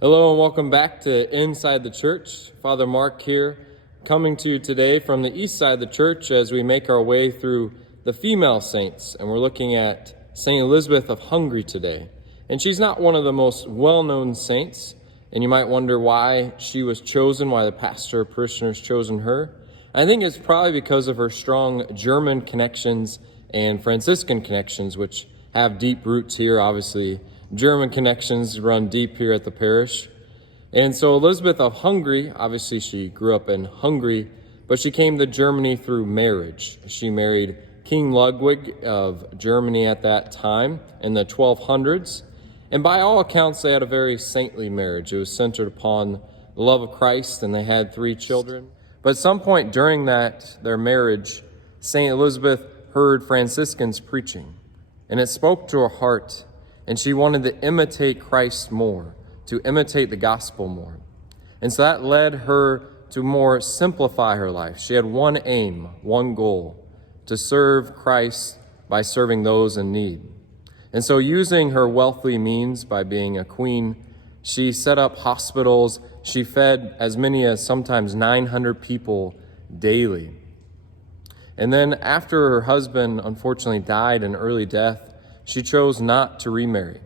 Hello and welcome back to Inside the Church. Father Mark here, coming to you today from the east side of the church as we make our way through the female saints. And we're looking at St. Elizabeth of Hungary today. And she's not one of the most well-known saints, and you might wonder why she was chosen, why the pastor or parishioners chosen her. I think it's probably because of her strong German connections and Franciscan connections, which have deep roots here. Obviously, German connections run deep here at the parish. And so Elizabeth of Hungary, obviously she grew up in Hungary, but she came to Germany through marriage. She married King Ludwig of Germany at that time in the 1200s. And by all accounts, they had a very saintly marriage. It was centered upon the love of Christ, and they had 3 children. But at some point during their marriage, St. Elizabeth heard Franciscans preaching, and it spoke to her heart. And she wanted to imitate Christ more, to imitate the gospel more. And so that led her to more simplify her life. She had one aim, one goal, to serve Christ by serving those in need. And so using her wealthy means by being a queen, she set up hospitals. She fed as many as sometimes 900 people daily. And then after her husband unfortunately died an early death, she chose not to remarry.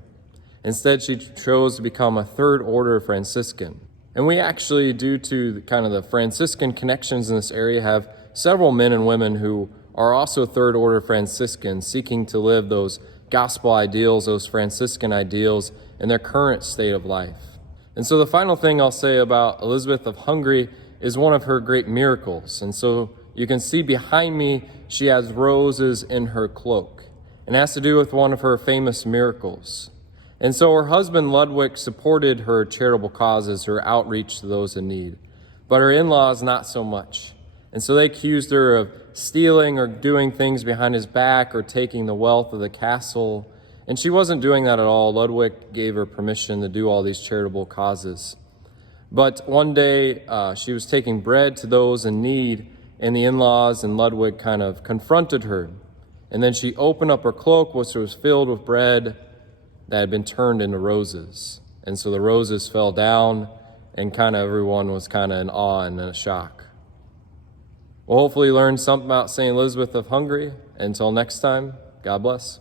Instead, she chose to become a third order Franciscan. And we actually, due to kind of the Franciscan connections in this area, have several men and women who are also third order Franciscans seeking to live those gospel ideals, those Franciscan ideals in their current state of life. And so the final thing I'll say about Elizabeth of Hungary is one of her great miracles. And so you can see behind me, she has roses in her cloak. And it has to do with one of her famous miracles. And so her husband Ludwig supported her charitable causes, her outreach to those in need. But her in-laws, not so much. And so they accused her of stealing or doing things behind his back or taking the wealth of the castle. And she wasn't doing that at all. Ludwig gave her permission to do all these charitable causes. But one day she was taking bread to those in need, and the in-laws and Ludwig kind of confronted her. And then she opened up her cloak, which was filled with bread that had been turned into roses. And so the roses fell down, and kind of everyone was kind of in awe and in a shock. We'll hopefully learn something about St. Elizabeth of Hungary. Until next time, God bless.